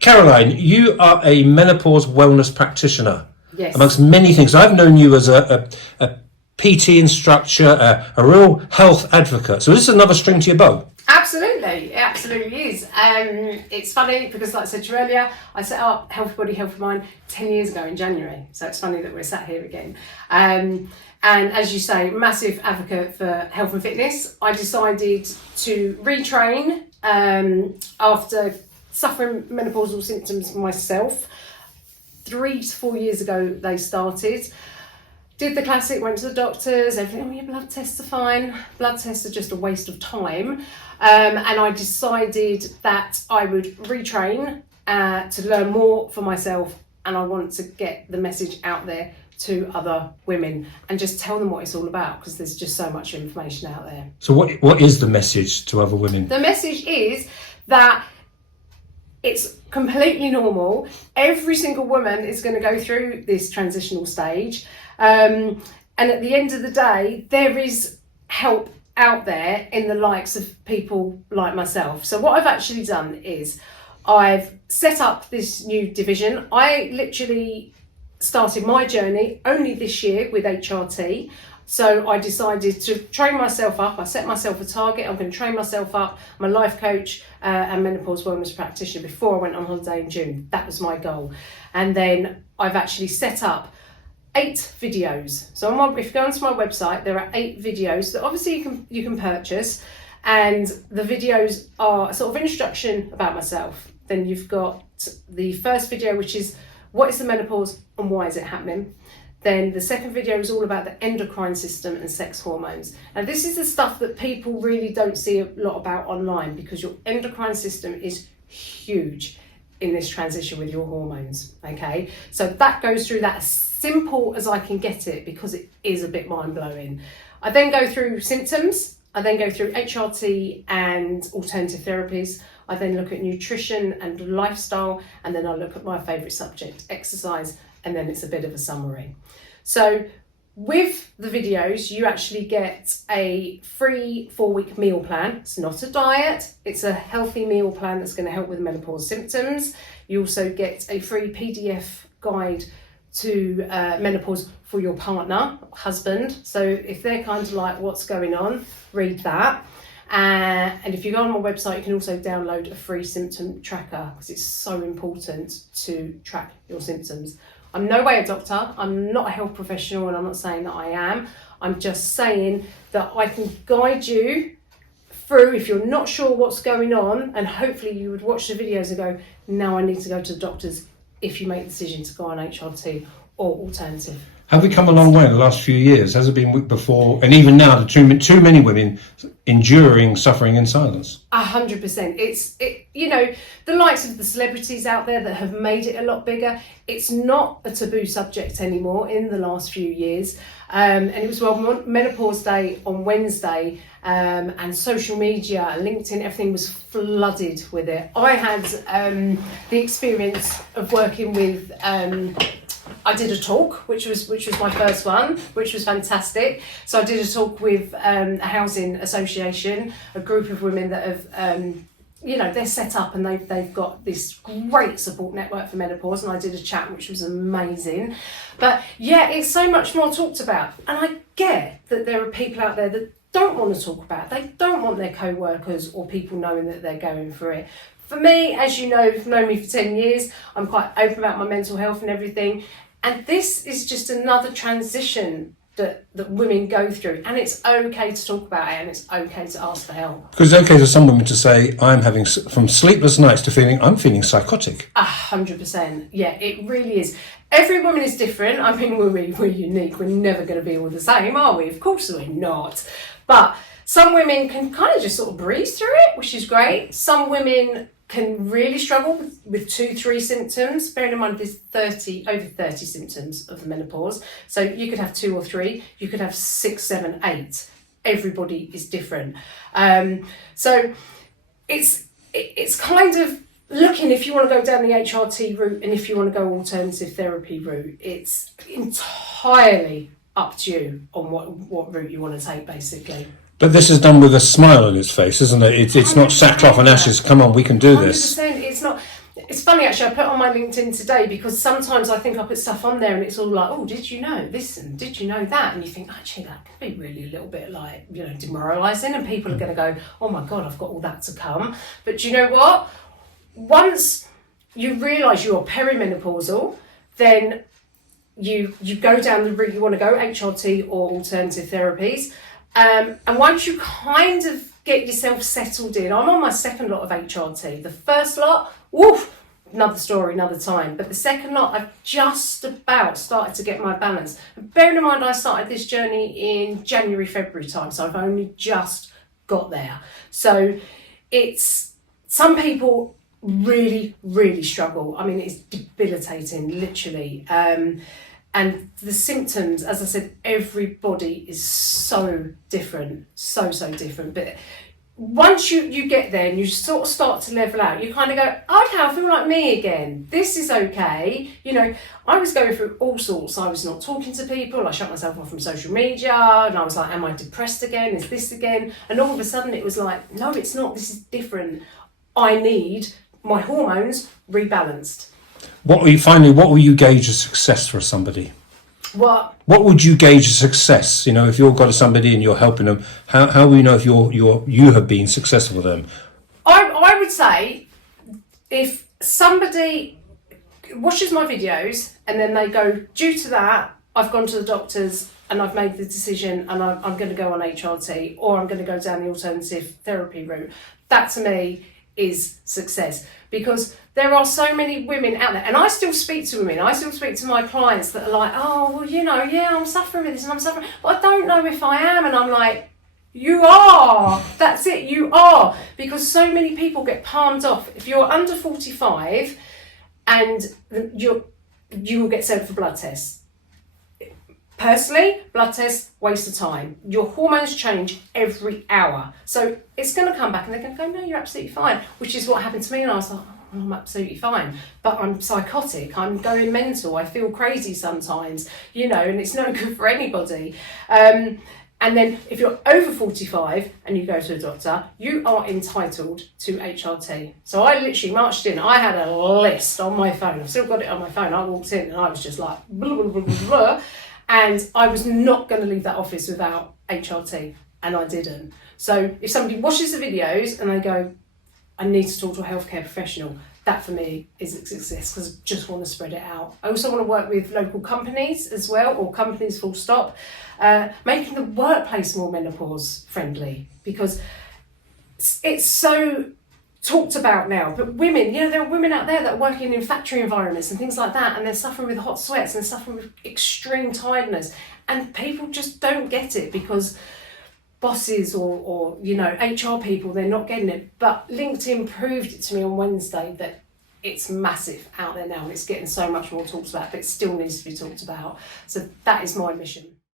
Caroline, you are a menopause wellness practitioner. Yes. Amongst many things. I've known you as a PT instructor, a real health advocate. So this is another string to your bow. Absolutely, it absolutely is. It's funny because, like I said to you earlier, I set up Healthy Body, Healthy Mind 10 years ago in January. So it's funny that we're sat here again. And as you say, massive advocate for health and fitness. I decided to retrain after suffering menopausal symptoms myself. 3 to 4 years ago they started. Did the classic, went to the doctors, everything, your blood tests are fine. Blood tests are just a waste of time. And I decided that I would retrain to learn more for myself, and I want to get the message out there to other women and just tell them what it's all about, because there's just so much information out there. So what is the message to other women? The message is that it's completely normal. Every single woman is going to go through this transitional stage. And at the end of the day, there is help out there in the likes of people like myself. So what I've actually done is I've set up this new division. I literally started my journey only this year with HRT. So I decided to train myself up. I set myself a target. I'm going to train myself up. I'm a life coach and menopause wellness practitioner before I went on holiday in June. That was my goal. And then I've actually set up 8 videos. So if you go onto my website, there are 8 videos that obviously you can purchase. And the videos are a sort of introduction about myself. Then you've got the first video, which is what is the menopause and why is it happening? Then the second video is all about the endocrine system and sex hormones. And this is the stuff that people really don't see a lot about online, because your endocrine system is huge in this transition with your hormones, okay? So that goes through that as simple as I can get it, because it is a bit mind-blowing. I then go through symptoms. I then go through HRT and alternative therapies. I then look at nutrition and lifestyle, and then I look at my favourite subject, exercise, and then it's a bit of a summary. So with the videos, you actually get a free 4-week meal plan. It's not a diet, it's a healthy meal plan that's going to help with menopause symptoms. You also get a free PDF guide to menopause for your partner, husband. So if they're kind of like, what's going on, read that. And if you go on my website, you can also download a free symptom tracker, because it's so important to track your symptoms. I'm no way a doctor, I'm not a health professional, and I'm not saying that I am. I'm just saying that I can guide you through if you're not sure what's going on, and hopefully you would watch the videos and go, now I need to go to the doctors, if you make the decision to go on HRT or alternative. Have we come a long way in the last few years? Has it been before, and even now, too many women enduring suffering in silence? 100%. It's the likes of the celebrities out there that have made it a lot bigger. It's not a taboo subject anymore in the last few years. And it was World Menopause Day on Wednesday, and social media and LinkedIn, everything was flooded with it. I had the experience of working with I did a talk, which was my first one, which was fantastic. So I did a talk with a housing association, a group of women that have, they're set up and they've got this great support network for menopause. And I did a chat, which was amazing. But yeah, it's so much more talked about. And I get that there are people out there that don't want to talk about it. They don't want their co-workers or people knowing that they're going through it. For me, as you know, you've known me for 10 years, I'm quite open about my mental health and everything. And this is just another transition that women go through. And it's okay to talk about it, and it's okay to ask for help. Because it's okay for some women to say, I'm having, from sleepless nights to I'm feeling psychotic. 100%. Yeah, it really is. Every woman is different. I mean, we're unique. We're never going to be all the same, are we? Of course we're not. But some women can kind of just sort of breeze through it, which is great. Some women can really struggle with 2-3 symptoms. Bearing in mind there's over 30 symptoms of the menopause. So you could have 2 or 3, you could have 6, 7, 8. Everybody is different. So it's kind of looking, if you want to go down the HRT route and if you want to go alternative therapy route, it's entirely up to you on what route you want to take, basically. But this is done with a smile on his face, isn't it? It's not sackcloth and ashes. Come on, we can do this. 100%. It's funny actually, I put on my LinkedIn today because sometimes I think I put stuff on there and it's all like, oh, did you know this and did you know that? And you think, actually, that could be really a little bit like, demoralising, and people are going to go, oh my God, I've got all that to come. But do you know what? Once you realise you're perimenopausal, then you go down the route you want to go, HRT or alternative therapies. And once you kind of get yourself settled in, I'm on my second lot of HRT. The first lot, woof, another story, another time. But the second lot, I've just about started to get my balance. And bearing in mind, I started this journey in January, February time, so I've only just got there. So some people really, really struggle. I mean, it's debilitating, literally. And the symptoms, as I said, everybody is so different, so different. But once you get there and you sort of start to level out, you kind of go, okay, I feel like me again. This is okay. I was going through all sorts. I was not talking to people. I shut myself off from social media. And I was like, am I depressed again? Is this again? And all of a sudden it was like, no, it's not. This is different. I need my hormones rebalanced. What will you gauge as success for somebody? What would you gauge as success? If you've got somebody and you're helping them, how will you know if you have been successful with them? I would say if somebody watches my videos and then they go, due to that, I've gone to the doctors and I've made the decision and I'm going to go on HRT or I'm going to go down the alternative therapy route, that to me is success. Because there are so many women out there, and I still speak to women, I still speak to my clients that are like, oh, well, yeah, I'm suffering with this and I'm suffering, but I don't know if I am. And I'm like, you are. That's it, you are. Because so many people get palmed off. If you're under 45 and you will get sent for blood tests. Personally, blood tests, waste of time. Your hormones change every hour. So it's going to come back and they're going to go, no, you're absolutely fine, which is what happened to me. And I was like, oh, I'm absolutely fine. But I'm psychotic. I'm going mental. I feel crazy sometimes, and it's no good for anybody. And then if you're over 45 and you go to a doctor, you are entitled to HRT. So I literally marched in. I had a list on my phone. I've still got it on my phone. I walked in and I was just like, blah, blah, blah, blah, blah. And I was not going to leave that office without HRT, and I didn't. So if somebody watches the videos and they go, I need to talk to a healthcare professional, that for me is a success because I just want to spread it out. I also want to work with local companies as well, or companies full stop, making the workplace more menopause friendly, because it's so talked about now. But women, there are women out there that are working in factory environments and things like that, and they're suffering with hot sweats and they're suffering with extreme tiredness, and people just don't get it because bosses or HR people, they're not getting it. But LinkedIn proved it to me on Wednesday that it's massive out there now and it's getting so much more talked about, but it still needs to be talked about. So that is my mission.